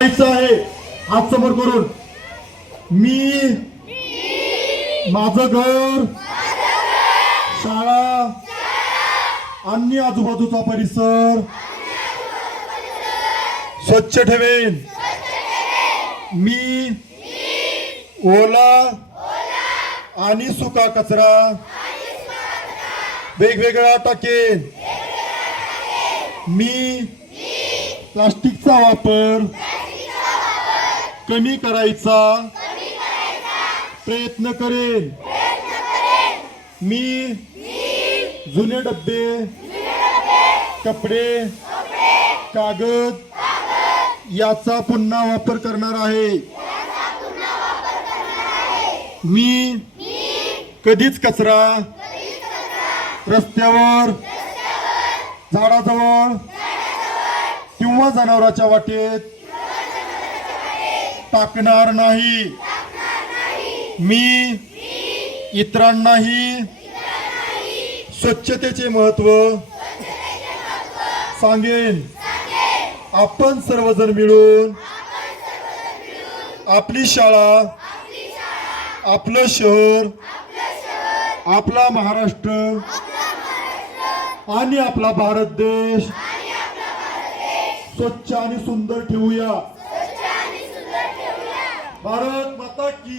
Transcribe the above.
आहे हात समोर करून मी माझं घर शाळा आणि आजूबाजूचा परिसर स्वच्छ ठेवेन। मी ओला आणि सुका कचरा वेगवेगळा टाकेन। मी प्लास्टिकचा वापर कमी करायचा प्रयत्न करेन। मी जुने डब्बे कपडे कागद याचा पुन्हा वापर करणार आहे। मी कधीच कचरा रस्त्यावर झाडाजवळ किंवा जनावरांच्या वाटेत टाकणार नाही। मी इतरांनाही स्वच्छतेचे महत्त्व सांगेन। आपण सर्वजण मिळून आपली शाळा आपलं शहर आपला महाराष्ट्र आणि आपला भारत देश स्वच्छ आणि सुंदर ठेवूया। भारत माता की